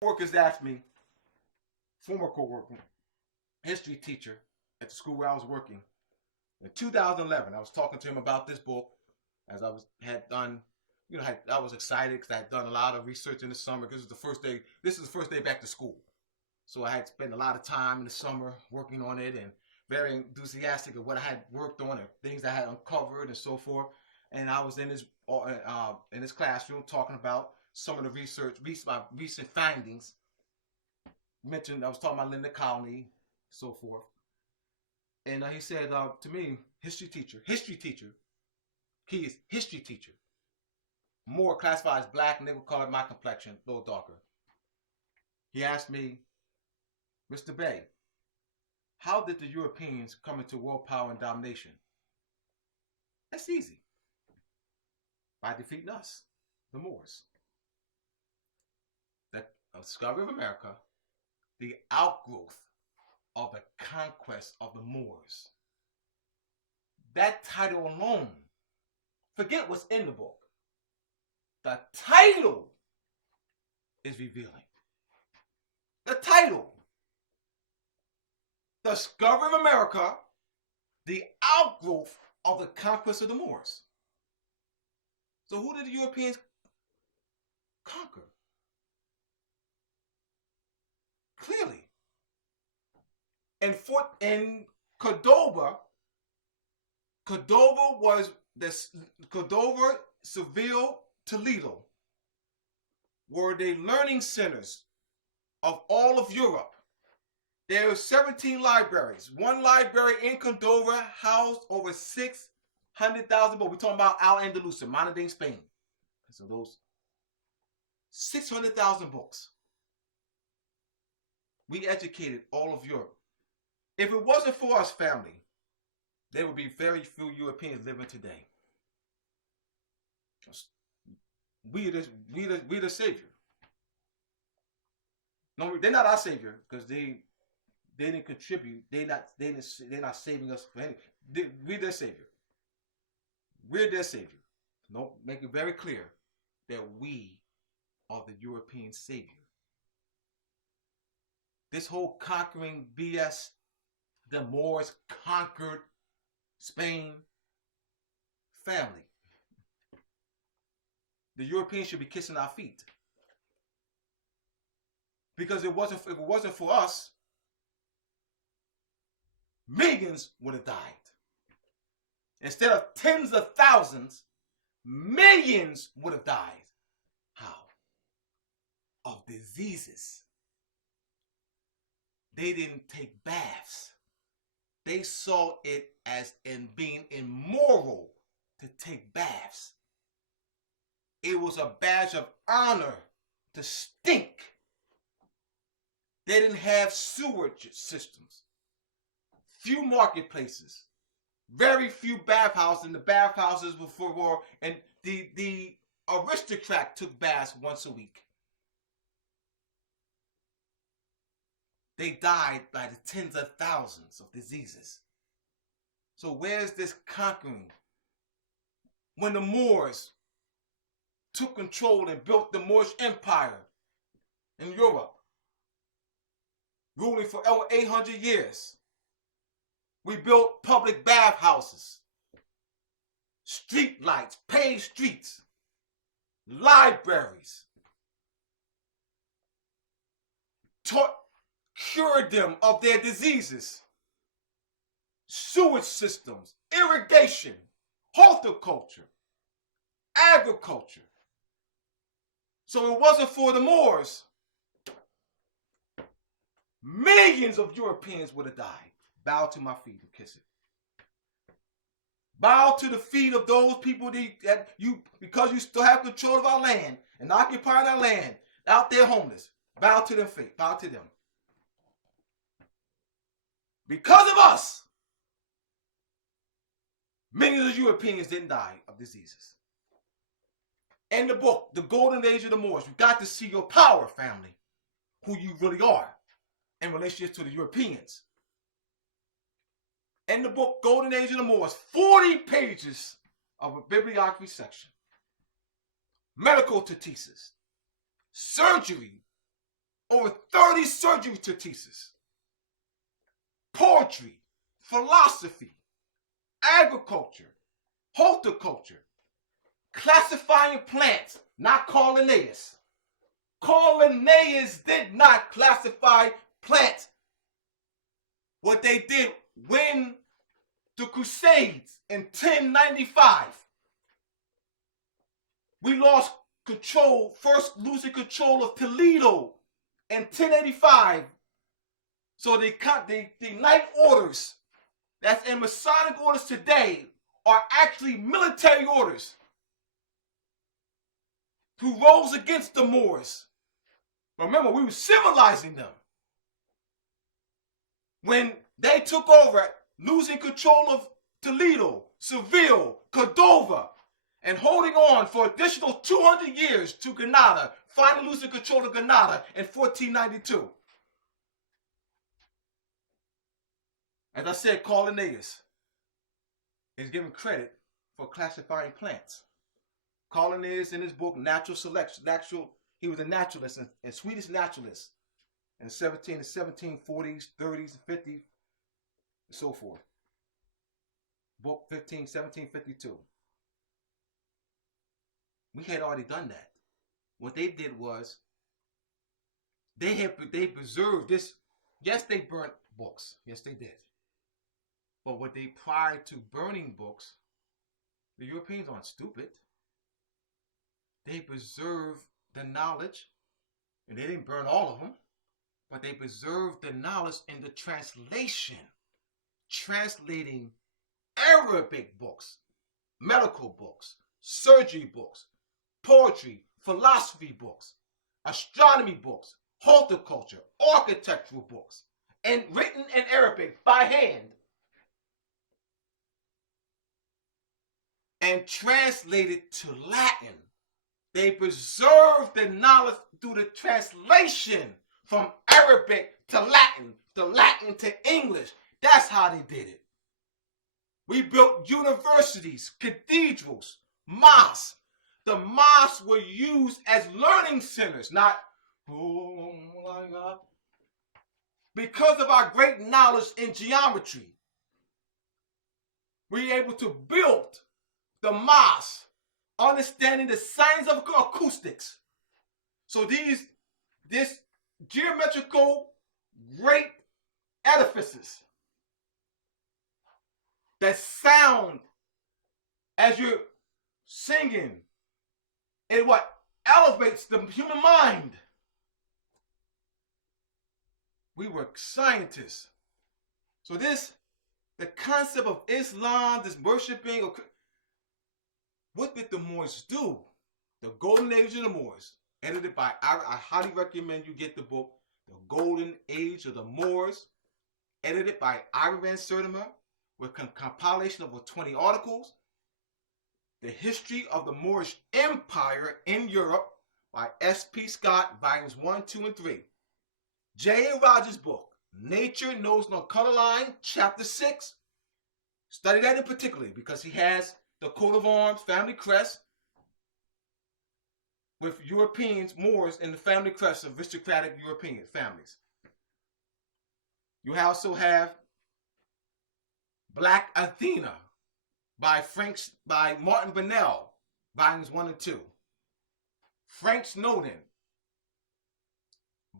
Workers asked me, former co-worker, history teacher at the school where I was working, in 2011, I was talking to him about this book as had done. I was excited because I had done a lot of research in the summer because it was the first day. This is the first day back to school, so I had spent a lot of time in the summer working on it and very enthusiastic of what I had worked on and things I had uncovered and so forth. And I was in this classroom talking about some of the research, my recent findings. I was talking about Linda Colony, so forth. And he said to me, history teacher, he is history teacher. More classified as black, nickel colored, my complexion, a little darker. He asked me, Mr. Bey, how did the Europeans come into world power and domination? That's easy. By defeating us, the Moors. The discovery of America, the outgrowth of the conquest of the Moors. That title alone, forget what's in the book. The title is revealing. The title. The discovery of America, the outgrowth of the conquest of the Moors. So who did the Europeans conquer? Clearly. In Cordoba was Cordoba, Seville, Toledo were the learning centers of all of Europe. There were 17 libraries. One library in Cordoba housed over 600,000 books. We're talking about Al-Andalusia, modern day Spain. So those 600,000 books. We educated all of Europe. If it wasn't for us, family, there would be very few Europeans living today. We the savior. No, they're not our savior because they didn't contribute. They're not saving us for anything. We're their savior. We're their savior. No, make it very clear that we are the European savior. This whole conquering BS, the Moors conquered Spain, family. The Europeans should be kissing our feet. Because if it wasn't for us, millions would have died. Instead of tens of thousands, millions would have died. How? Of diseases. They didn't take baths. They saw it as in being immoral to take baths. It was a badge of honor to stink. They didn't have sewage systems. Few marketplaces. Very few bathhouses. And the bathhouses before war. And the aristocrat took baths once a week. They died by the tens of thousands of diseases. So where's this conquering? When the Moors took control and built the Moorish Empire in Europe, ruling for over 800 years, we built public bathhouses, street lights, paved streets, libraries, cured them of their diseases, sewage systems, irrigation, horticulture, agriculture. So it wasn't for the Moors, millions of Europeans would have died. Bow to my feet and kiss it. Bow to the feet of those people that you, because you still have control of our land and occupying our land, out there homeless. Bow to their feet. Bow to them. Because of us, millions of Europeans didn't die of diseases. In the book, The Golden Age of the Moors, you got to see your power, family, who you really are in relationship to the Europeans. In the book, Golden Age of the Moors, 40 pages of a bibliography section, medical treatises, surgery, over 30 surgery treatises, poetry, philosophy, agriculture, horticulture, classifying plants, not called Linnaeus. Carl Linnaeus did not classify plants. What they did when the Crusades in 1095, we lost control, first losing control of Toledo in 1085. So the Knight Orders that's in Masonic orders today are actually military orders who rose against the Moors. Remember, we were civilizing them. When they took over, losing control of Toledo, Seville, Cordova, and holding on for additional 200 years to Granada, finally losing control of Granada in 1492. As I said, Carl Linnaeus is given credit for classifying plants. Carl Linnaeus, in his book Natural Selection, he was a naturalist, a Swedish naturalist in the 1740s, 30s, and 50s, and so forth. Book 1752. We had already done that. What they did was they preserved this. Yes, they burnt books. Yes, they did. But what they, prior to burning books, the Europeans aren't stupid. They preserved the knowledge, and they didn't burn all of them, but they preserved the knowledge in the translation, translating Arabic books, medical books, surgery books, poetry, philosophy books, astronomy books, horticulture, architectural books, and written in Arabic by hand, and translated to Latin. They preserved the knowledge through the translation from Arabic to Latin to English. That's how they did it. We built universities, cathedrals, mosques. The mosques were used as learning centers, not, oh my God. Because of our great knowledge in geometry, we were able to build the mosque, understanding the science of acoustics. So this geometrical great edifices that sound as you're singing, it what elevates the human mind. We were scientists. So the concept of Islam, this worshiping, what did the Moors do? The Golden Age of the Moors, edited by, I highly recommend you get the book, The Golden Age of the Moors, edited by Ira Van Sertima, with a compilation of over 20 articles. The History of the Moorish Empire in Europe by S.P. Scott, volumes 1, 2, and 3. J.A. Rogers' book, Nature Knows No Color Line, chapter 6. Study that in particular because he has the coat of arms, family crest, with Europeans, Moors, in the family crest of aristocratic European families. You also have Black Athena by Martin Bennell, volumes 1 and 2. Frank Snowden,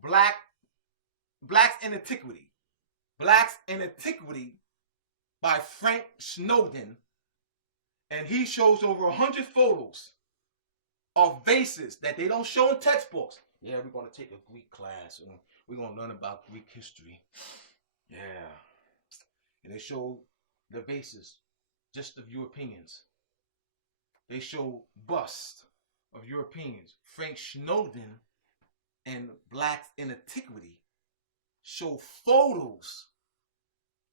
Blacks in Antiquity. Blacks in Antiquity by Frank Snowden. And he shows over 100 photos of vases that they don't show in textbooks. Yeah, we're going to take a Greek class and we're going to learn about Greek history. Yeah. And they show the vases just of Europeans. They show busts of Europeans. Frank Snowden and Blacks in Antiquity show photos,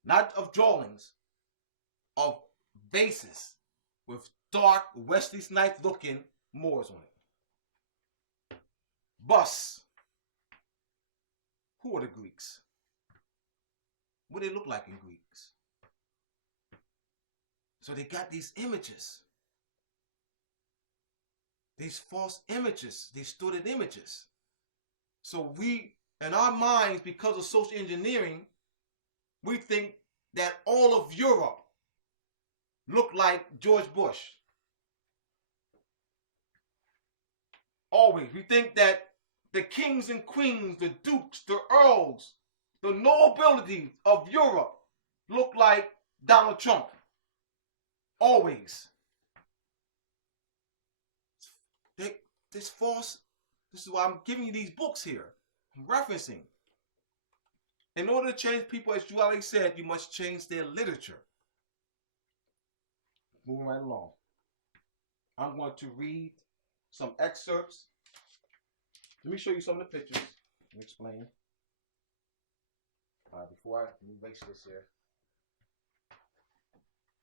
not of drawings, of vases with dark Wesley Snipes looking Moors on it. Busts. Who are the Greeks? What do they look like in Greeks? So they got these images. These false images, these distorted images. So we, in our minds, because of social engineering, we think that all of Europe looked like George Bush. Always. We think that the kings and queens, the dukes, the earls, the nobility of Europe look like Donald Trump. Always. This false. This is why I'm giving you these books here. I'm referencing. In order to change people, as you already said, you must change their literature. Moving right along. I'm going to read some excerpts. Let me show you some of the pictures. Let me explain. Before I erase this here.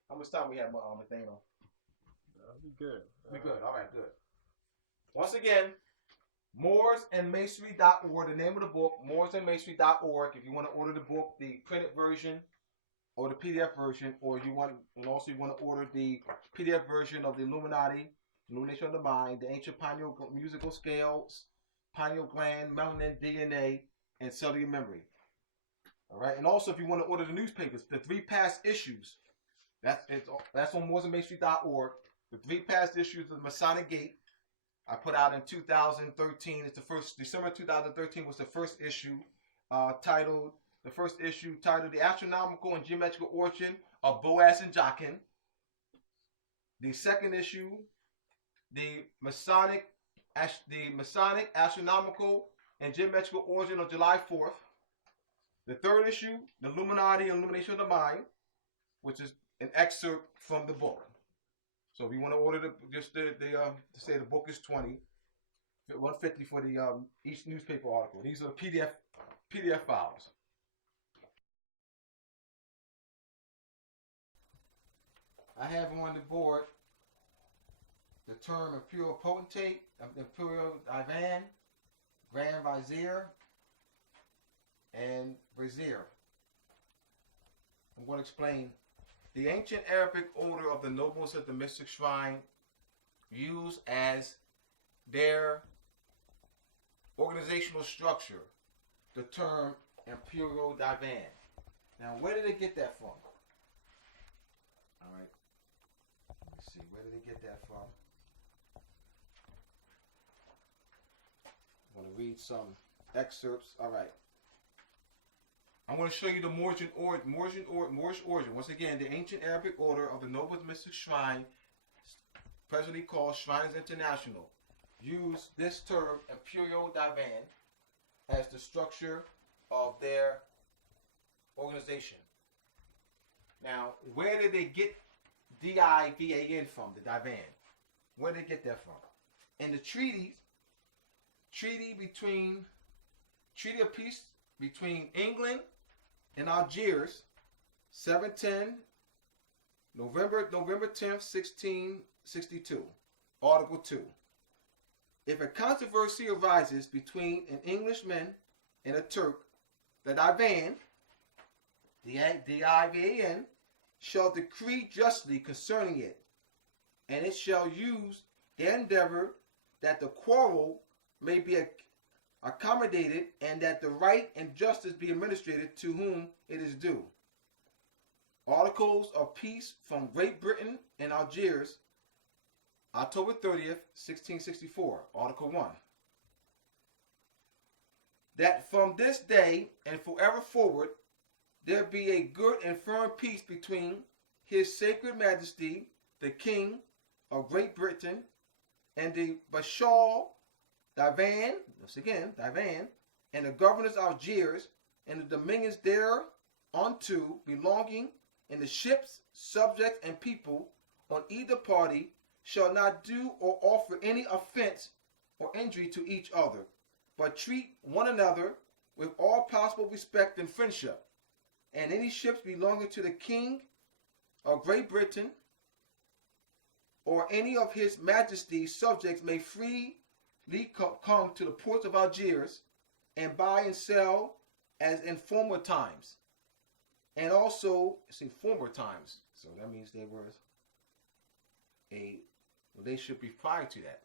How much time we have, Nathaniel? That'll be good. Be good. All right, good. Once again, mooresandmasonry.org, the name of the book, mooresandmasonry.org. If you want to order the book, the printed version or the PDF version, or you want to order the PDF version of the Illuminati, Illumination of the Mind, the Ancient Pineal Musical Scales, Pineal Gland, Melanin, DNA, and Cellular Memory. All right, and also if you want to order the newspapers, the 3 past issues, that's on mooresandmasonry.org. The 3 past issues of the Masonic Gate, I put out in 2013. It's the first, December 2013 was the first issue, titled The Astronomical and Geometrical Origin of Boaz and Jachin. The second issue, the Masonic Astronomical and Geometrical Origin of July 4th. The third issue, the Illuminati and Illumination of the Mind, which is an excerpt from the book. So if you want to order to say the book is $150 for the each newspaper article. These are the PDF files. I have on the board the term Pure Potentate, Imperial Divan, Grand Vizier, and Brazier. I'm going to explain. The ancient Arabic order of the nobles at the mystic shrine used as their organizational structure the term Imperial Divan. Now, where did they get that from? All right. Let me see. Where did they get that from? I'm going to read some excerpts. All right. I'm going to show you the Moorish origin. Once again, the ancient Arabic order of the nobles mystic shrine, presently called Shrines International, use this term Imperial Divan as the structure of their organization. Now, where did they get D-I-V-A-N from, the Divan? Where did they get that from? In the treaty of peace between England and Algiers, 710, November 10th, 1662, Article 2. If a controversy arises between an Englishman and a Turk, the Divan, D-I-V-A-N, shall decree justly concerning it, and it shall use their endeavor that the quarrel may be accommodated, and that the right and justice be administered to whom it is due. Articles of Peace from Great Britain and Algiers, October 30th, 1664, Article 1. That from this day and forever forward there be a good and firm peace between His Sacred Majesty, the King of Great Britain, and the Bashar Divan, once again, Divan, and the governors of Algiers, and the dominions thereunto belonging, and the ships, subjects, and people on either party shall not do or offer any offense or injury to each other, but treat one another with all possible respect and friendship. And any ships belonging to the King of Great Britain or any of His Majesty's subjects may freely come to the ports of Algiers and buy and sell as in former times. And also, it's in former times, so that means there was a relationship prior to that.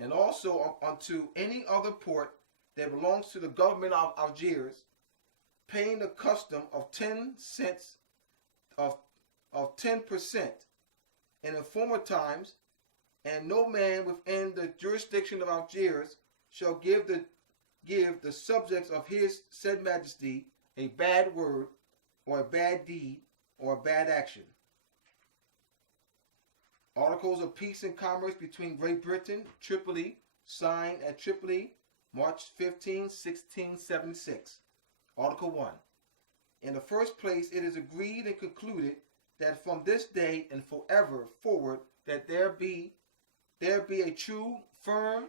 And also unto any other port that belongs to the government of Algiers, paying the custom of 10 cents of 10% and in former times, and no man within the jurisdiction of Algiers shall give the subjects of his said majesty a bad word or a bad deed or a bad action. Articles of Peace and Commerce between Great Britain, Tripoli, signed at Tripoli, March 15, 1676. Article 1. In the first place, it is agreed and concluded that from this day and forever forward that there be a true, firm,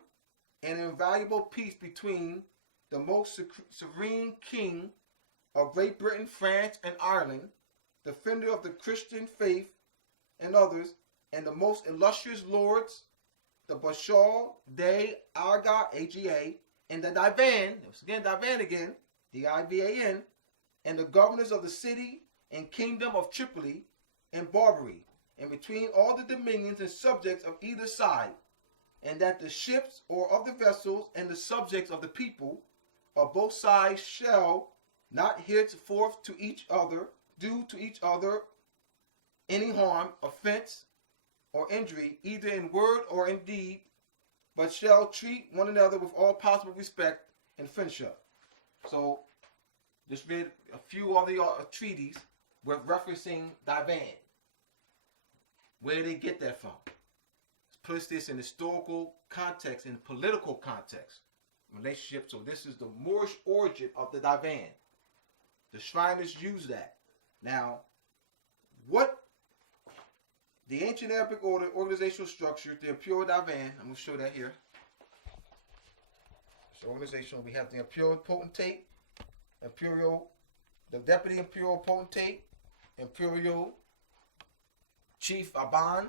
and invaluable peace between the most serene King of Great Britain, France, and Ireland, defender of the Christian faith and others, and the most illustrious lords, the Bashar de Aga, AGA, and the Divan, again, D-I-V-A-N, and the governors of the city and kingdom of Tripoli and Barbary, and between all the dominions and subjects of either side, and that the ships or of the vessels and the subjects of the people of both sides shall not henceforth to each other do to each other any harm, offense, or injury, either in word or in deed, but shall treat one another with all possible respect and friendship. So, just read a few of the treaties with referencing Divan. Where did they get that from? Let's put this in historical context, in political context, relationship. So this is the Moorish origin of the Divan. The Shriners use that. Now, what the ancient Arabic order, organizational structure, the Pure Divan, I'm going to show that here. So organizational, we have the Pure Potentate, Imperial, the Deputy Imperial Potentate, Imperial Chief Aban,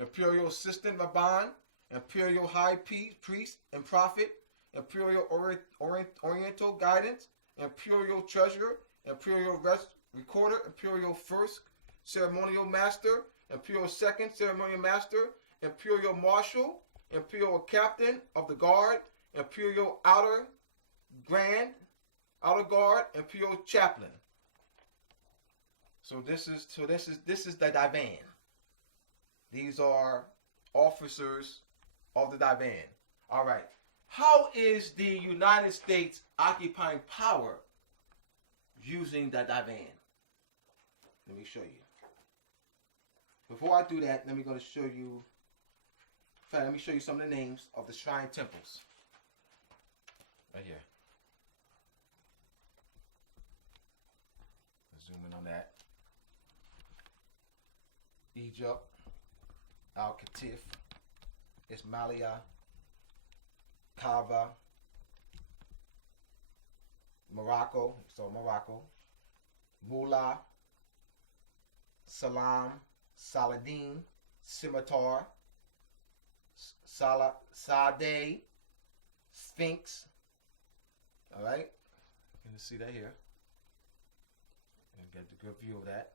Imperial Assistant Aban, Imperial High Priest and Prophet, Imperial Oriental Guidance, Imperial Treasurer, Imperial Recorder, Imperial First Ceremonial Master, Imperial Second Ceremonial Master, Imperial Marshal, Imperial Captain of the Guard, Imperial Outer Guard, Imperial Chaplain. So this is the Divan. These are officers of the Divan. All right. How is the United States occupying power using the Divan? Let me show you. Before I do that, let me show you some of the names of the shrine temples. Right here. Zoom in on that. Egypt, Al-Katif, Ismailia, Kaaba, Morocco, Mullah, Salam, Saladin, Scimitar, Sade, Sphinx. All right, you can see that here. And get a good view of that.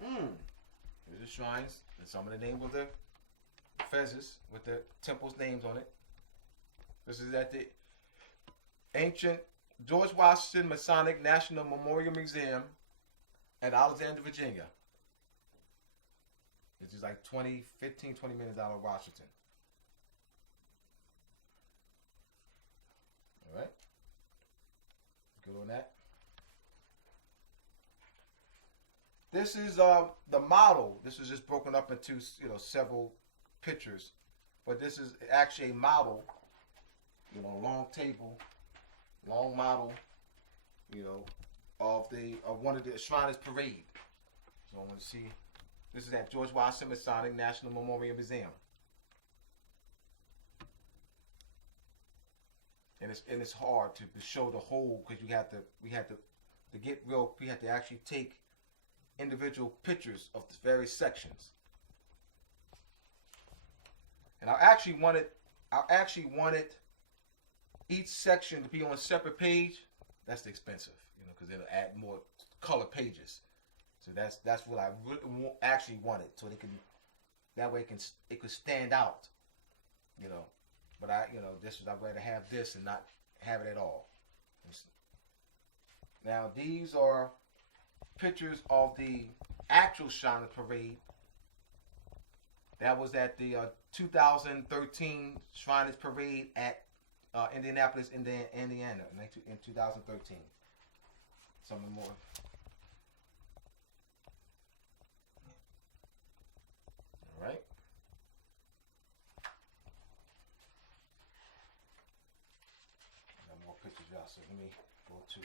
Here's the shrines and some of the names of the fezzes with the temples' names on it. This is at the ancient George Washington Masonic National Memorial Museum at Alexandria, Virginia. It's just like 20 minutes out of Washington. All right. Good on that. This is the model. This is just broken up into several pictures, but this is actually a model. Long table, long model. Of one of the Shriners Parade. So I want to see. This is at George Washington Masonic National Memorial Museum. And it's hard to show the whole because we had to actually take individual pictures of the various sections. And I actually wanted each section to be on a separate page. That's expensive, because it'll add more color pages. So that's what I really actually wanted, so that way it could stand out, But I'd rather have this and not have it at all. Now these are pictures of the actual Shriners Parade. That was at the 2013 Shriners Parade at Indianapolis, Indiana, in 2013. Some more. All right. Got more pictures, y'all. So let me go to.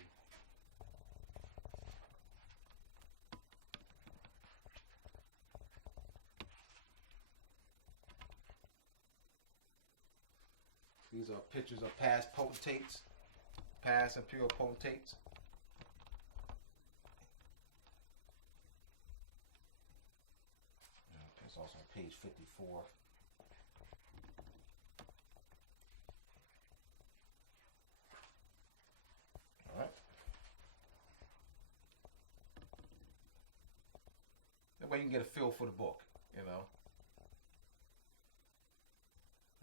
These are pictures of past potentates, past and pure potentates. It's also on page 54. All right. That way you can get a feel for the book, you know.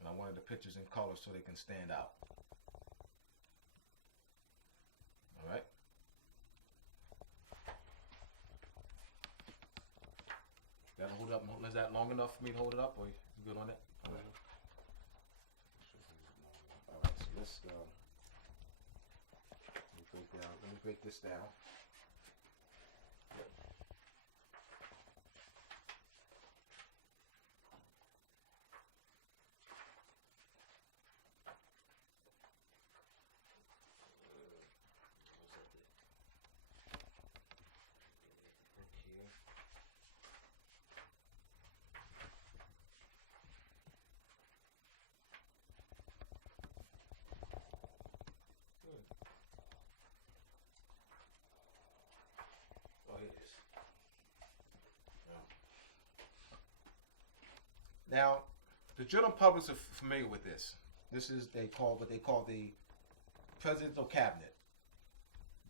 And I wanted the pictures in color so they can stand out. All right. That'll hold up. Is that long enough for me to hold it up, or you good on that? All right. All right. So let's let me break this down. Now, the general public are familiar with this. This is what they call the presidential cabinet.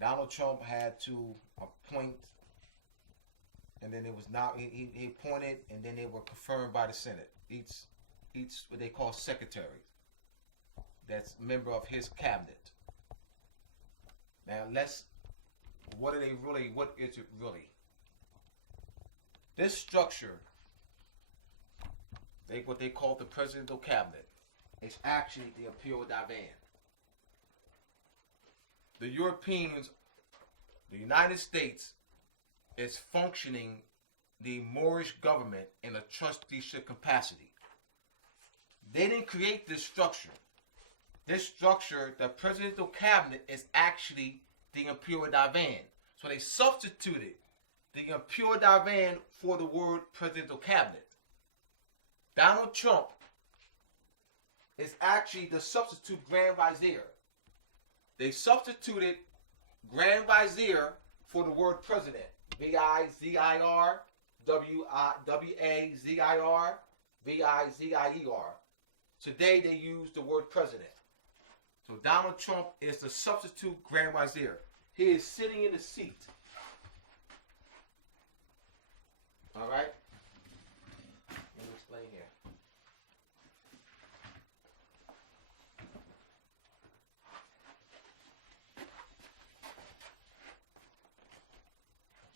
Donald Trump had to appoint, and then it was now he appointed, and then they were confirmed by the Senate. Each what they call secretary. That's a member of his cabinet. Now what is it really? This structure, what they call the presidential cabinet, is actually the Pure Potentate. The Europeans, the United States, is functioning the Moorish government in a trusteeship capacity. They didn't create this structure. This structure, the presidential cabinet, is actually the Pure Potentate. So they substituted the Pure Potentate for the word presidential cabinet. Donald Trump is actually the substitute Grand Vizier. They substituted Grand Vizier for the word president. V-I-Z-I-R, W-A-Z-I-R, V-I-Z-I-E-R. Today they use the word president. So Donald Trump is the substitute Grand Vizier. He is sitting in the seat. All right? Let me explain here.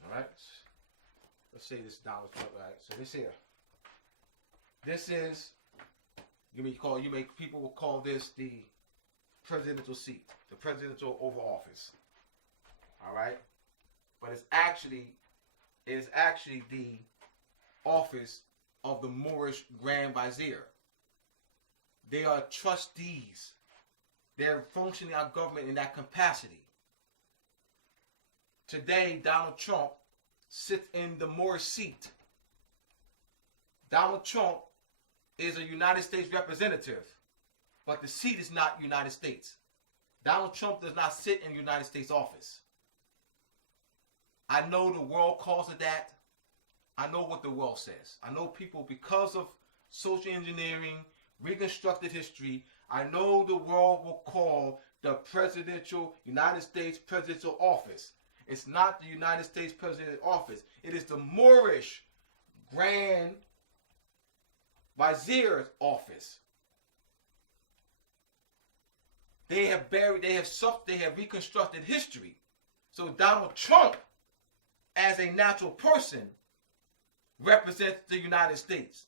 All right? Let's say this Donald Trump. All right? So this here. This is, people will call this the presidential seat, the presidential Oval Office. All right? But it is actually the office of the Moorish Grand Vizier. They are trustees. They're functioning our government in that capacity. Today, Donald Trump sits in the Moorish seat. Donald Trump is a United States representative, but the seat is not United States. Donald Trump does not sit in the United States office. I know the world calls it that. I know what the world says. I know people, because of social engineering, reconstructed history, I know the world will call the United States presidential office. It's not the United States presidential office. It is the Moorish Grand Vizier's office. They have reconstructed history. So Donald Trump, as a natural person, represents the United States.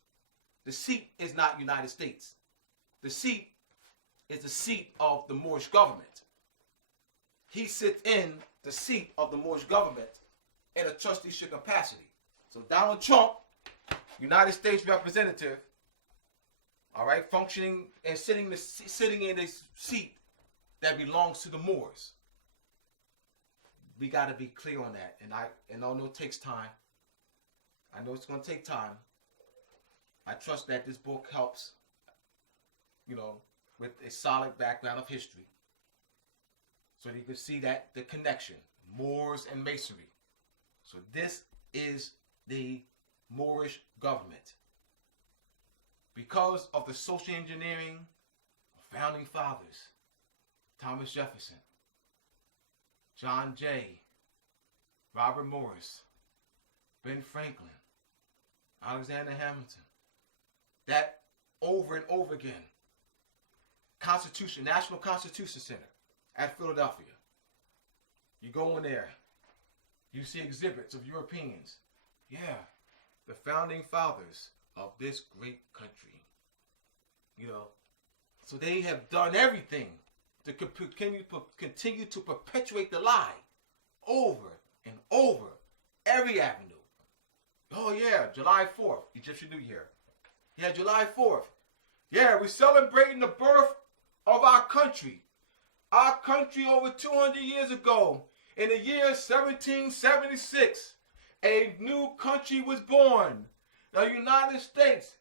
The seat is not United States. The seat is the seat of the Moorish government. He sits in the seat of the Moorish government in a trusteeship capacity. So Donald Trump, United States representative, all right, functioning and sitting in a seat that belongs to the Moors. We got to be clear on that, and I know it takes time. I know it's going to take time. I trust that this book helps, with a solid background of history, so that you can see that the connection, Moors and Masonry. So this is the Moorish government. Because of the social engineering of founding fathers, Thomas Jefferson, John Jay, Robert Morris, Ben Franklin, Alexander Hamilton, that over and over again, National Constitution Center at Philadelphia. You go in there, you see exhibits of Europeans. Yeah, the founding fathers of this great country. So they have done everything to continue to perpetuate the lie over and over every avenue. Oh yeah, July 4th, Egyptian New Year. Yeah, July 4th. Yeah, we're celebrating the birth of our country. Our country over 200 years ago, in the year 1776, a new country was born. The United States,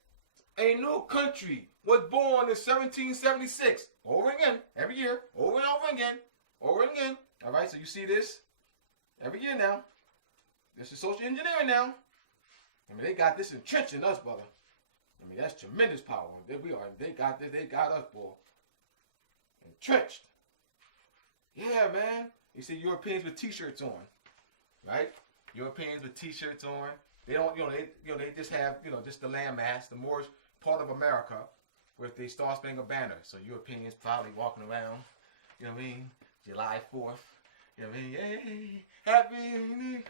a new country, was born in 1776. Over again, every year, over and over again, over and again. All right, so you see this every year now. This is social engineering now. They got this entrenched in us, brother. That's tremendous power. They got us, boy. Entrenched. Yeah, man. You see Europeans with t-shirts on, right? Europeans with t-shirts on. They don't, they just have, just the landmass, the Moorish part of America, with the Star Spangled Banner. So Europeans probably walking around, July 4th. Yay, happy,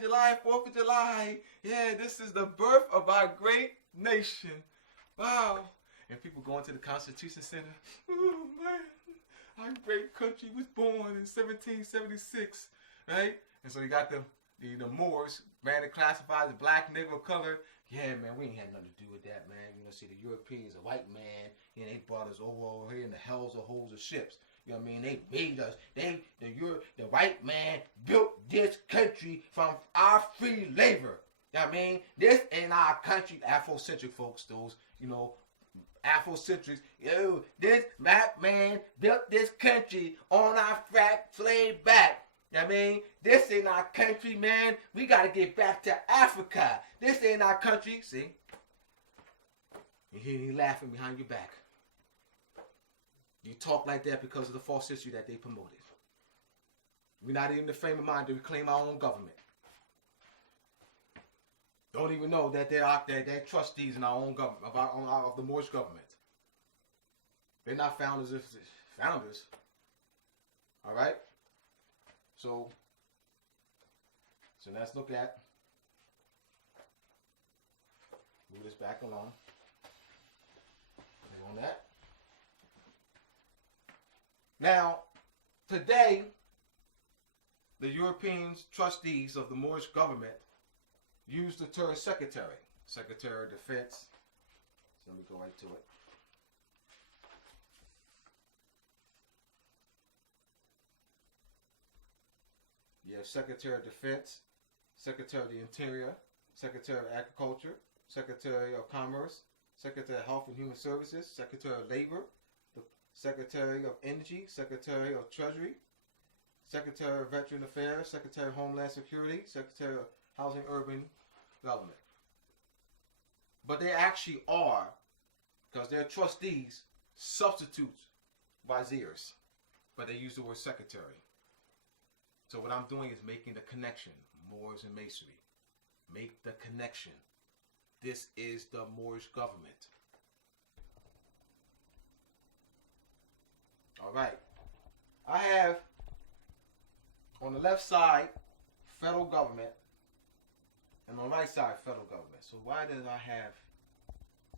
July 4th of July. Yeah, this is the birth of our great nation. Wow. And people going to the Constitution Center. Oh, man, our great country was born in 1776, right? And so you got the Moors, man, they classified as black, nigger, color. Yeah, man, we ain't had nothing to do with that, man. See, the Europeans, a white man, they brought us over here in the hells of holes of ships. They made us. The white man built this country from our free labor. This ain't our country. Afrocentric folks, those, Afrocentrics. This black man built this country on our slave back. This ain't our country, man. We got to get back to Africa. This ain't our country. See? You hear me laughing behind your back. You talk like that because of the false history that they promoted. We're not even in the frame of mind to reclaim our own government. Don't even know that they're trustees in our own government, of the Moorish government. They're not founders. Founders. All right? So let's look at, move this back along. Click on that. Now, today, the European trustees of the Moorish government use the term secretary. Secretary of Defense. So let me go right to it. You have Secretary of Defense, Secretary of the Interior, Secretary of Agriculture, Secretary of Commerce, Secretary of Health and Human Services, Secretary of Labor, Secretary of Energy, Secretary of Treasury, Secretary of Veteran Affairs, Secretary of Homeland Security, Secretary of Housing and Urban Development. But they actually are, because they're trustees, substitutes viziers, but they use the word secretary. So what I'm doing is making the connection, Moors and Masonry. Make the connection. This is the Moorish government. All right. I have on the left side federal government and on the right side federal government. So why did I have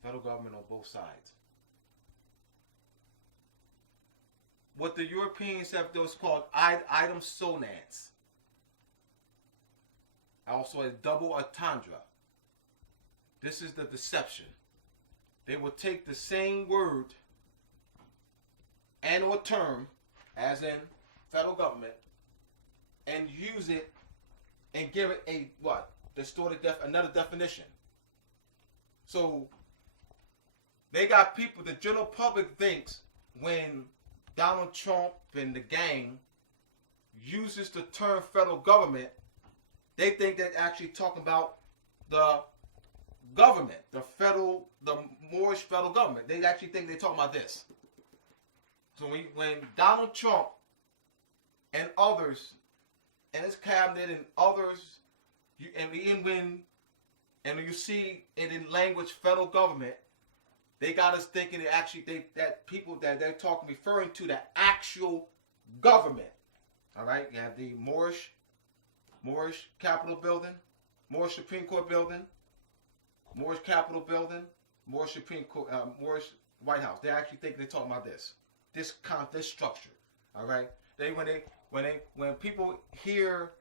federal government on both sides? What the Europeans have those called item sonance. Also a double entendre. This is the deception. They will take the same word and or term, as in federal government, and use it and give it a what? Distorted another definition. So they got people, the general public thinks when Donald Trump and the gang uses the term federal government, they think they're actually talking about the government, the Moorish federal government. They actually think they're talking about this. So when Donald Trump and others, and his cabinet and others, when you see it in language federal government, they got us thinking that people that they're talking referring to the actual government. All right, you have the Moorish Capitol building, Moorish Supreme Court building, Moorish Capitol building, Moorish Supreme Court, Moorish White House. They actually think they're talking about this structure. All right, when people hear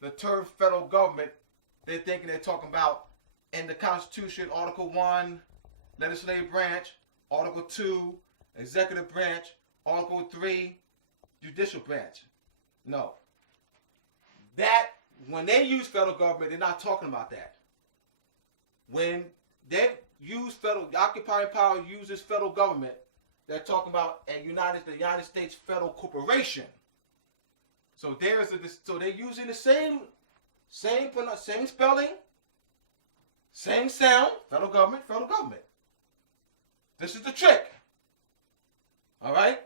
the term federal government, they're thinking they're talking about in the Constitution, Article 1, legislative branch, Article 2, executive branch, Article 3, judicial branch. No. That, when they use federal government, they're not talking about that. When they use the occupying power uses federal government, they're talking about the United States Federal Corporation. So so they're using the same spelling, same sound, federal government. This is the trick. All right?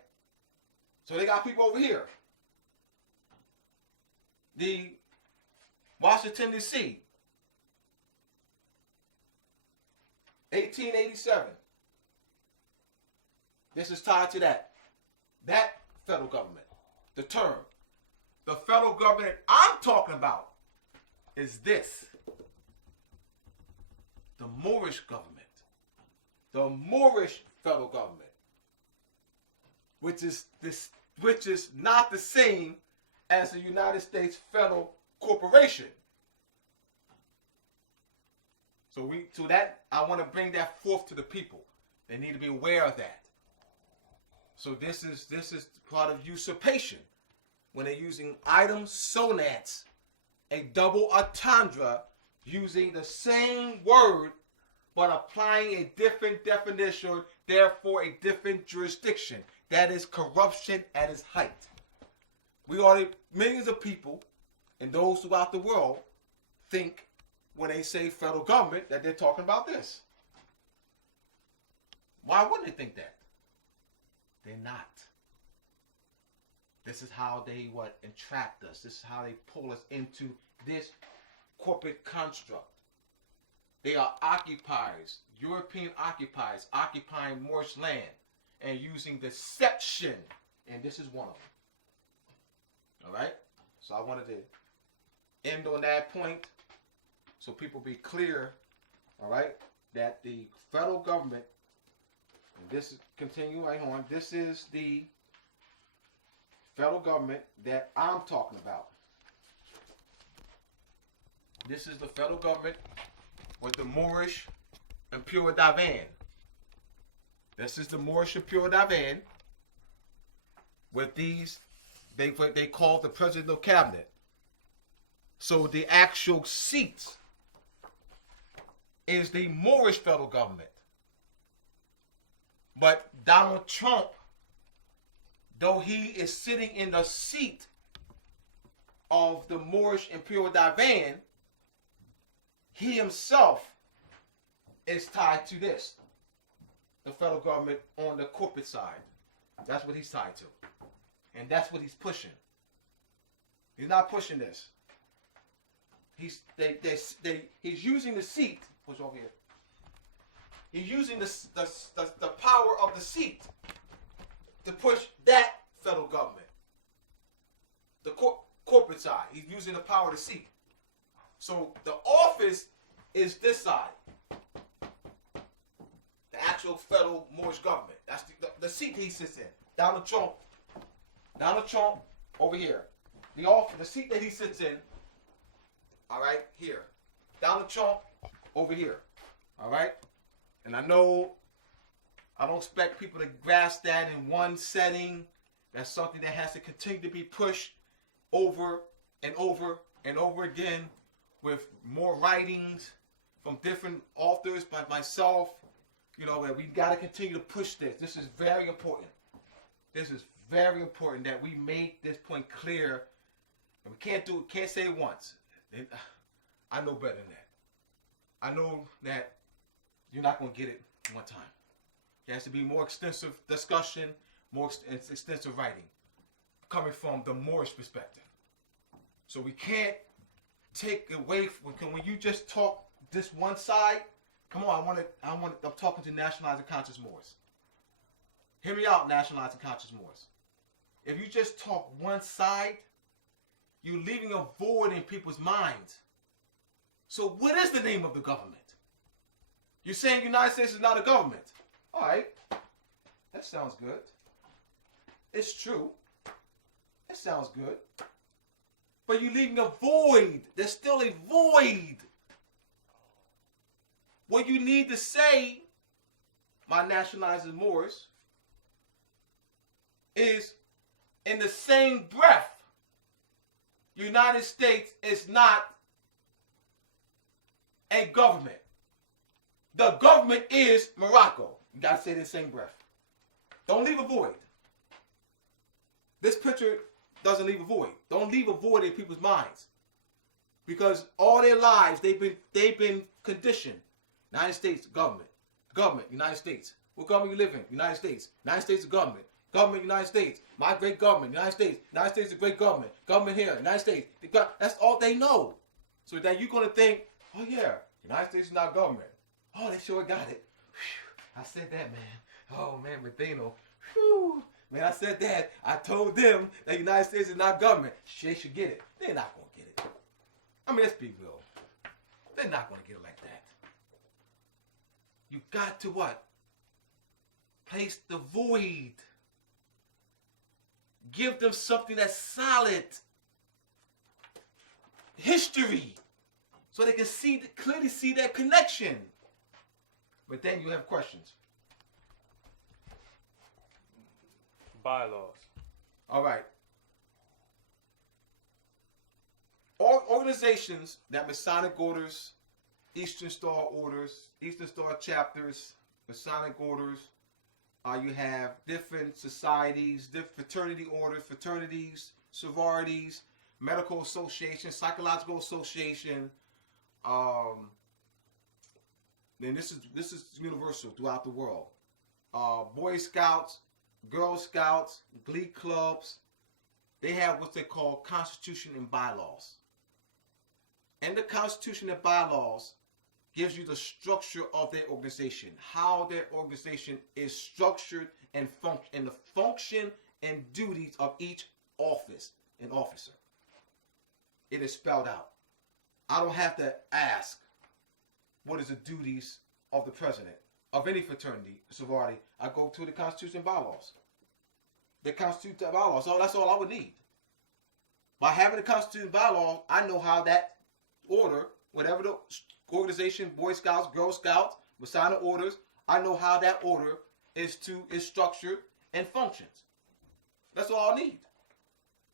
So they got people over here. The Washington, D.C., 1887. This is tied to that. That federal government. The term. The federal government I'm talking about is this. The Moorish government. The Moorish federal government. Which is not the same as the United States Federal Corporation. So that I want to bring that forth to the people. They need to be aware of that. So this is part of usurpation. When they're using item sonance, a double entendre, using the same word but applying a different definition, therefore a different jurisdiction. That is corruption at its height. Millions of people and those throughout the world think when they say federal government that they're talking about this. Why wouldn't they think that? They're not. This is how they entrap us. This is how they pull us into this corporate construct. They are occupiers, European occupiers, occupying Moorish land and using deception. And this is one of them. All right? So I wanted to end on that point so people be clear, all right, that the federal government, and this is continuing on, this is the federal government that I'm talking about. This is the federal government with the Moorish and Pure Potentate. This is the Moorish and Pure Potentate with these, they call the presidential cabinet. So the actual seat is the Moorish federal government. But Donald Trump, though he is sitting in the seat of the Moorish and Pure Potentate, he himself is tied to this, the federal government on the corporate side. That's what he's tied to. And that's what he's pushing. He's not pushing this. He's using the seat. Push over here. He's using the power of the seat to push that federal government. steward side. He's using the power of the seat. So the office is this side. The actual federal Moorish government. That's the seat he sits in. Donald Trump over here. The seat that he sits in, all right, here. Donald Trump over here, all right? And I know I don't expect people to grasp that in one setting. That's something that has to continue to be pushed over and over and over again with more writings from different authors, by myself. You know, that we got to continue to push this. This is very important. This is very important that we make this point clear. And we can't say it once. I know better than that. I know that you're not going to get it one time. There has to be more extensive discussion, more extensive writing coming from the Moorish perspective. So we can't take away from when you just talk this one side. Come on, I'm talking to nationalized and conscious Moors. Hear me out, nationalized and conscious Moors. If you just talk one side, you're leaving a void in people's minds. So what is the name of the government? You're saying the United States is not a government. All right. That sounds good. It's true. That sounds good. But you're leaving a void. There's still a void. What you need to say, my nationalized Moors, is in the same breath, United States is not a government. The government is Morocco. You gotta say it in the same breath. Don't leave a void. This picture doesn't leave a void. Don't leave a void in people's minds. Because all their lives they've been conditioned. United States government. Government, United States. What government you live in? United States. United States government. Government, United States. My great government, United States. United States is a great government. Government here, United States. That's all they know. So that you're gonna think, oh yeah, United States is not government. Oh, they sure got it. Whew, I said that, man. Oh man, Medino. Whew. Man, I said that. I told them that the United States is not government. They should get it. They're not gonna get it. I mean, let's be real. They're not gonna get it like that. You got to what? Place the void. Give them something that's solid. History. So they can clearly see that connection. But then you have questions. Bylaws. All right. All organizations that Masonic orders, Eastern Star orders, Eastern Star chapters, Masonic orders, you have different societies, different fraternity orders, fraternities, sororities, medical association, psychological association. Then this is universal throughout the world. Boy Scouts, Girl Scouts, Glee clubs, they have what they call Constitution and bylaws. And the Constitution and bylaws gives you the structure of their organization, how their organization is structured and the function and duties of each office and officer. It is spelled out. I don't have to ask what is the duties of the president of any fraternity, sorority. I go to the Constitution and bylaws. The Constitution and bylaws, so that's all I would need. By having the Constitution and bylaws, I know how that order, whatever the organization, Boy Scouts, Girl Scouts, Masonic orders, I know how that order is structured and functions. That's all I need.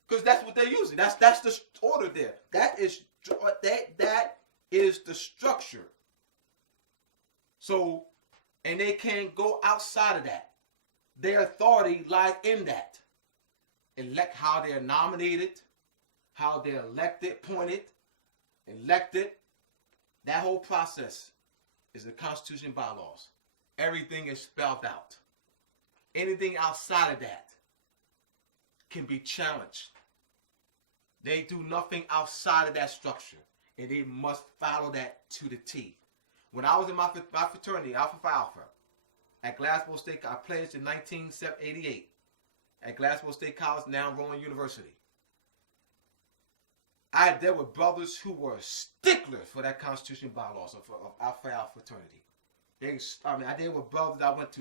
Because that's what they're using. That's the order there. That is the structure. So, and they can't go outside of that. Their authority lies in that. Elect how they're nominated, how they're elected, appointed, elected. That whole process is the Constitution and bylaws. Everything is spelled out. Anything outside of that can be challenged. They do nothing outside of that structure, and they must follow that to the T. When I was in my fraternity, Alpha Phi Alpha, at Glasgow State, I pledged in 1988 at Glasgow State College, now Rowan University. I dealt with brothers who were sticklers for that Constitution bylaws of our fraternity. I dealt with brothers.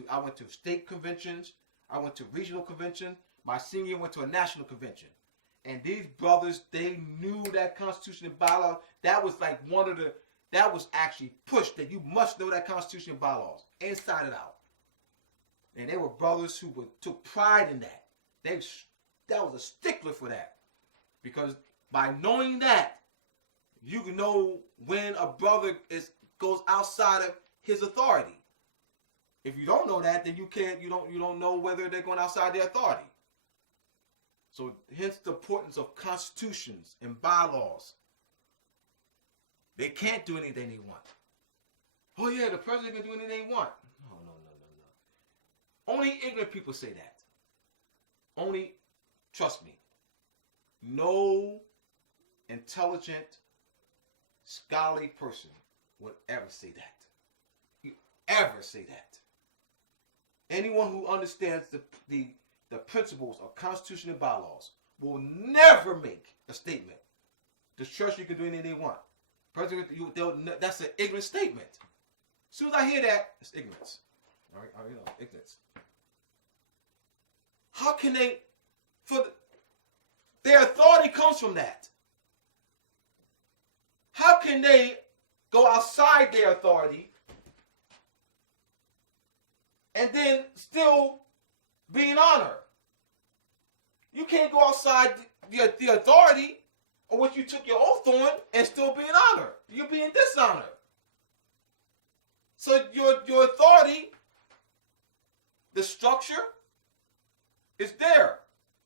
I went to state conventions. I went to regional convention. My senior year went to a national convention. And these brothers, they knew that Constitution and bylaws. That was like that was actually pushed, that you must know that Constitution and bylaws, inside and out. And they were brothers who took pride in that. That was a stickler for that. Because by knowing that, you can know when a brother goes outside of his authority. If you don't know that, then you don't know whether they're going outside their authority. So hence the importance of constitutions and bylaws. They can't do anything they want. Oh yeah, the president can do anything they want. No. Only ignorant people say that. Only, trust me, no intelligent, scholarly person would ever say that. You ever say that. Anyone who understands the principles of Constitution and bylaws will never make a statement. The church, you can do anything they want. President, that's an ignorant statement. As soon as I hear that, it's ignorance. All right, ignorance. How can they? Their authority comes from that. How can they go outside their authority and then still be in honor? You can't go outside the authority on which you took your oath on and still be in honor. You'll be in dishonor. So your authority, the structure, is there.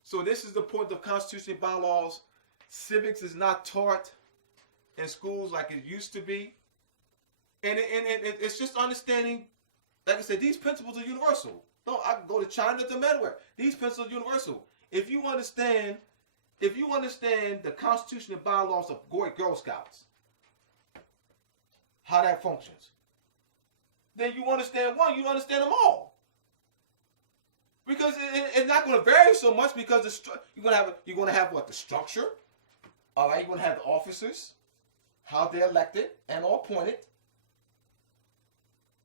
So this is the point of Constitution and bylaws. Civics is not taught in schools like it used to be. And it's just understanding, like I said, these principles are universal. No, I can go to China, to anywhere. These principles are universal. If you understand the Constitution and bylaws of Girl Scouts, how that functions, then you understand one, you understand them all. Because it's not going to vary so much, because you're going to have what? The structure. All right, you're going to have the officers, how they're elected and or appointed.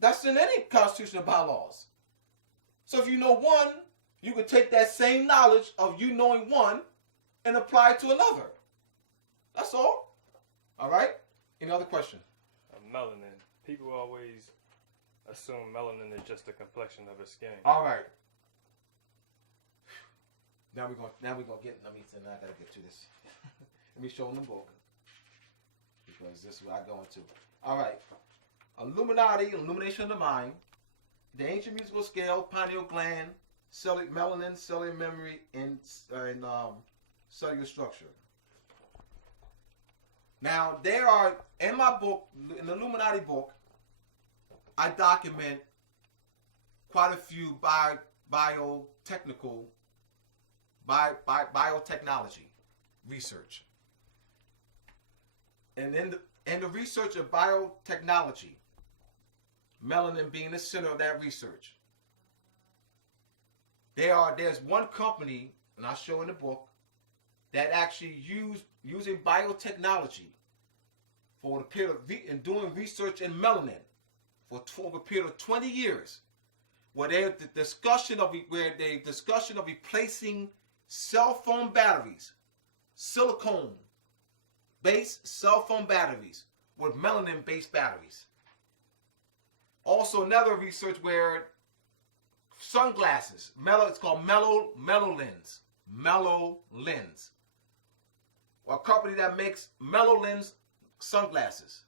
That's in any Constitution and bylaws. So if you know one, you can take that same knowledge of you knowing one and apply it to another. That's all. All right? Any other question? Melanin. People always assume melanin is just the complexion of the skin. All right. Now we're gonna get. I gotta get to this. Let me show them the book, because this is what I go into. All right. Illuminati, illumination of the mind, the ancient musical scale, pineal gland, melanin, cellular memory, and cellular structure. Now, there are, in my book, in the Illuminati book, I document quite a few biotechnology research. And in the research of biotechnology, melanin being the center of that research, there's one company, and I show in the book, that actually using biotechnology for the period of doing research in melanin for a period of 20 years, where the discussion of replacing cell phone batteries, silicone-based cell phone batteries, with melanin-based batteries. Also, another research where sunglasses, it's called Melolens. Melolens. A company that makes Melolens sunglasses.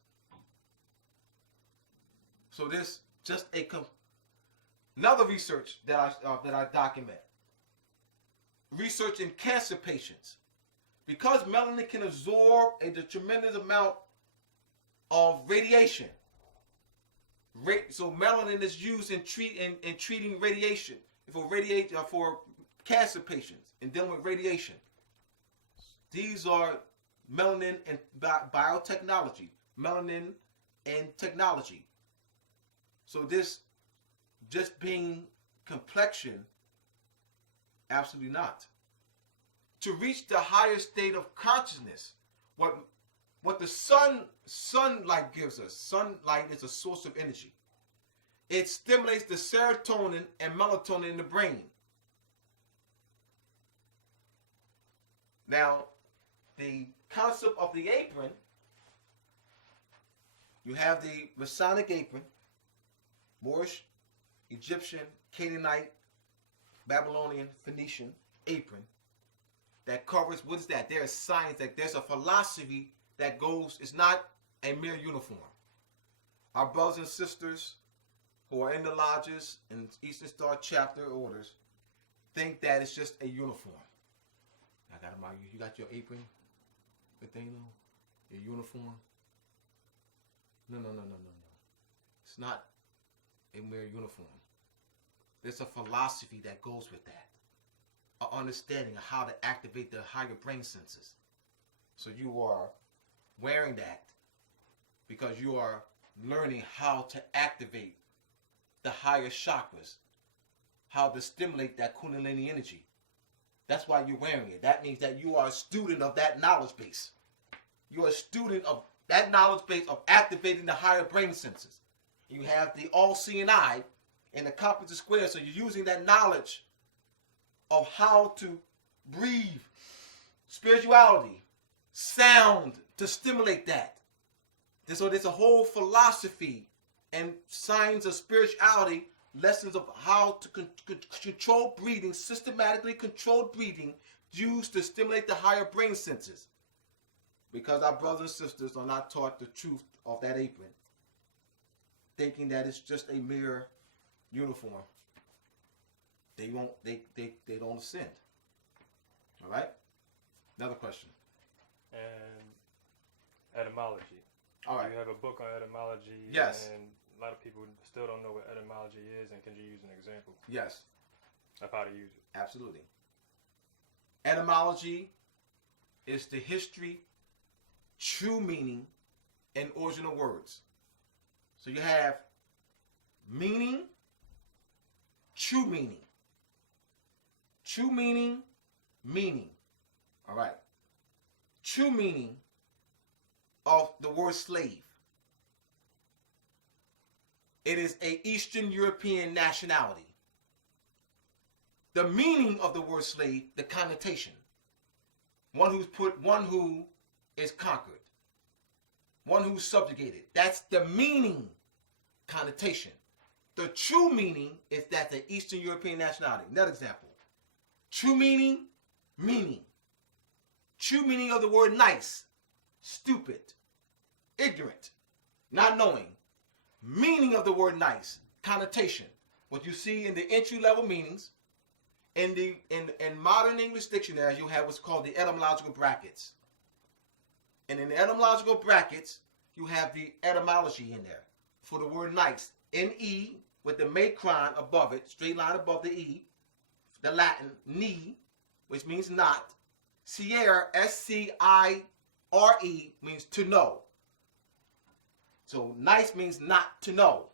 So this just another research that I document. Research in cancer patients. Because melanin can absorb a tremendous amount of radiation. So melanin is used in treating radiation for cancer patients and dealing with radiation. These are melanin and biotechnology, melanin and technology. So this just being complexion, absolutely not. To reach the higher state of consciousness, what the sunlight gives us. Sunlight is a source of energy. It stimulates the serotonin and melatonin in the brain. Now, the concept of the apron, you have the Masonic apron, Moorish, Egyptian, Canaanite, Babylonian, Phoenician apron that covers, what is that? There's science, that there's a philosophy that goes, it's not a mere uniform. Our brothers and sisters who are in the lodges and Eastern Star chapter orders think that it's just a uniform. I got you got your apron, Bethano, your uniform. No. It's not a mere uniform. There's a philosophy that goes with that. An understanding of how to activate the higher brain senses. So you are wearing that because you are learning how to activate the higher chakras, how to stimulate that Kundalini energy. That's why you're wearing it. That means that you are a student of that knowledge base. You're a student of that knowledge base of activating the higher brain senses. You have the all-seeing eye and the compass is square, so you're using that knowledge of how to breathe, spirituality, sound to stimulate that. So there's a whole philosophy and science of spirituality, lessons of how to control breathing, systematically controlled breathing, used to stimulate the higher brain senses. Because our brothers and sisters are not taught the truth of that apron, thinking that it's just a mere uniform. They don't ascend. All right? Another question. And etymology. All right. You have a book on etymology. Yes. And a lot of people still don't know what etymology is, and can you use an example? Yes. Of how to use it? Absolutely. Etymology is the history, true meaning, and original words. So you have meaning, true meaning. True meaning, meaning. All right. True meaning of the word slave. It is an Eastern European nationality. The meaning of the word slave, the connotation. One who is conquered. One who's subjugated. That's the meaning connotation. The true meaning is that the Eastern European nationality. Another example. True meaning, meaning. True meaning of the word nice, stupid, ignorant, not knowing. Meaning of the word nice, connotation. What you see in the entry-level meanings, in modern English dictionaries, you have what's called the etymological brackets. And in the etymological brackets, you have the etymology in there for the word nice. N-E with the macron above it, straight line above the E. The Latin, ni, which means not. Sierra, S-C-I-R-E, means to know. So nice means not to know.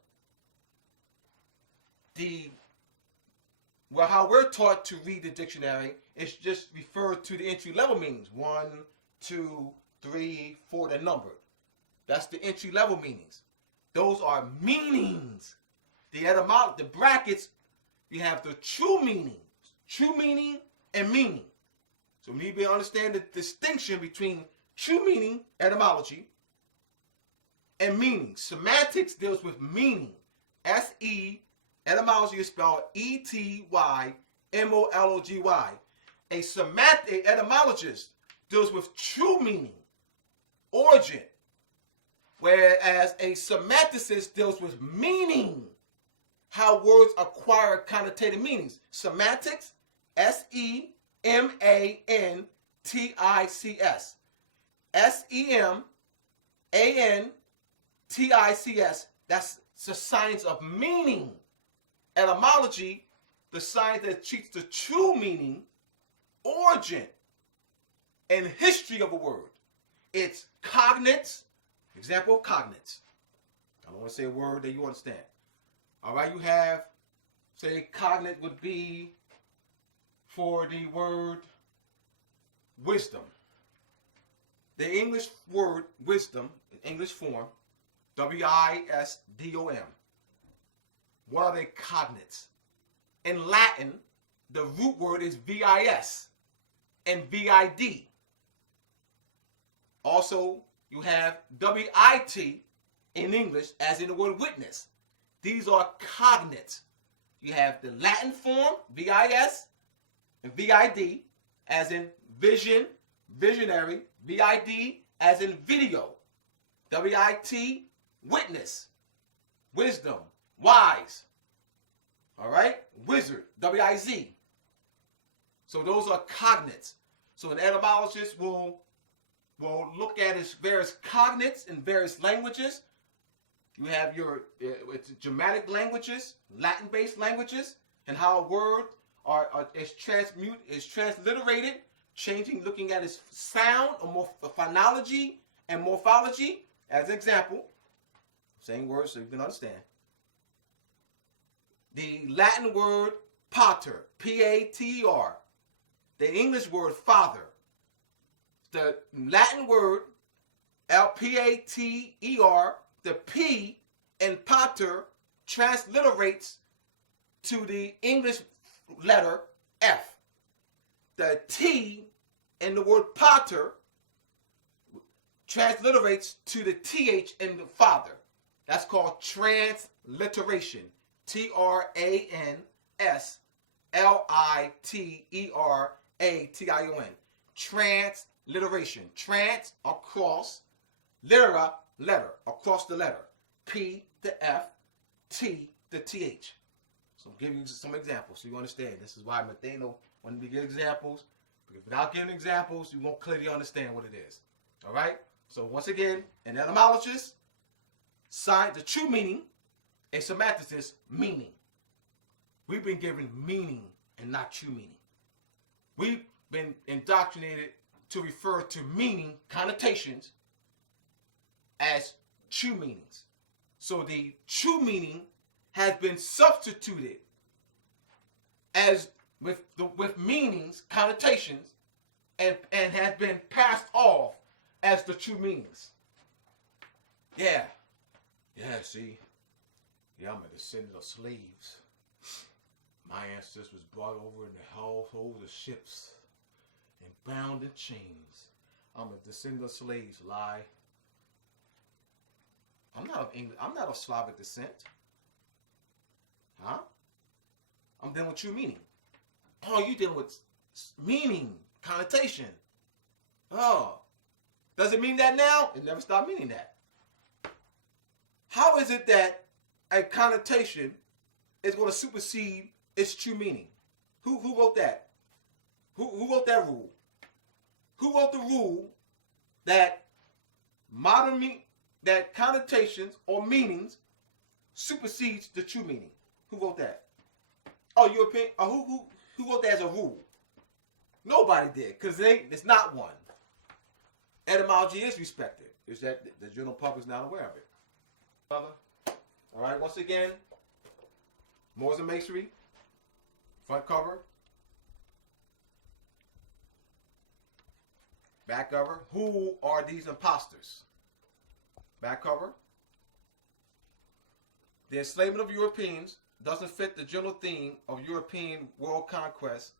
How we're taught to read the dictionary is just refer to the entry-level meanings. 1, 2, 3, 4, the number. That's the entry-level meanings. Those are meanings. The brackets, you have the true meaning and meaning. So we need to understand the distinction between true meaning, etymology, and meaning. Semantics deals with meaning. S-E, etymology is spelled E-T-Y-M-O-L-O-G-Y. A etymologist deals with true meaning, origin, whereas a semanticist deals with meaning, how words acquire connotative meanings. Semantics, S-E-M-A-N-T-I-C-S. S-E-M-A-N-T-I-C-S. That's the science of meaning. Etymology, the science that treats the true meaning, origin, and history of a word. It's cognates. Example of cognates. I don't want to say a word that you understand. All right, you have, say, cognate would be for the word wisdom. The English word wisdom, English form, W-I-S-D-O-M. What are the cognates? In Latin, the root word is vis and vid. Also, you have wit in English, as in the word witness. These are cognates. You have the Latin form, vis and vid, as in vision, visionary, vid, as in video, wit, witness, wisdom, wise, all right, wizard, W-I-Z. So those are cognates. So an etymologist will look at its various cognates in various languages. You have your Germanic languages, Latin-based languages, and how a word is transliterated, changing, looking at its sound or phonology and morphology. As an example, same word so you can understand. The Latin word pater, P-A-T-E-R. The English word father. The Latin word L-P-A-T-E-R, the P in pater transliterates to the English letter F. The T in the word pater transliterates to the TH in the father. That's called transliteration. T-R-A-N-S-L-I-T-E-R-A-T-I-O-N. Transliteration. Trans, across, litera, letter, across the letter. P, the F, T, the TH. So I'm giving you some examples so you understand. This is why Matheno wanted to give examples. Because without giving examples, you won't clearly understand what it is. All right? So once again, an etymologist, the true meaning, a semanticist, meaning. We've been given meaning and not true meaning. We've been indoctrinated to refer to meaning, connotations, as true meanings. So the true meaning has been substituted as with meanings, connotations, and has been passed off as the true meanings. Yeah, see. Yeah, I'm a descendant of slaves. My ancestors was brought over in the households of ships and bound in chains. I'm a descendant of slaves. Lie. I'm not of English. I'm not of Slavic descent. Huh? I'm dealing with true meaning. Oh, you dealing with meaning, connotation. Oh, does it mean that now? It never stopped meaning that. How is it that a connotation is going to supersede its true meaning? Who wrote that? Who wrote that rule? Who wrote the rule that that connotations or meanings supersedes the true meaning? Who wrote that? Oh, European. Who wrote that as a rule? Nobody did, because it's not one. Etymology is respected. It's that the general public is not aware of it. All right, once again, Moors and Masonry, front cover, back cover. Who are these imposters? Back cover. The enslavement of Europeans doesn't fit the general theme of European world conquest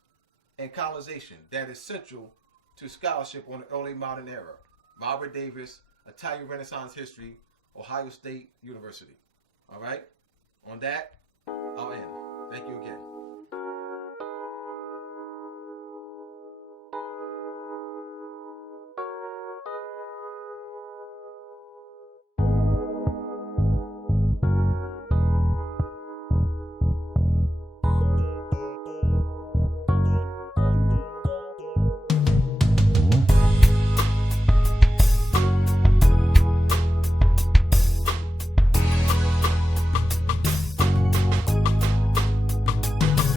and colonization that is central to scholarship on the early modern era. Robert Davis, Italian Renaissance History, Ohio State University. All right? On that, I'll end.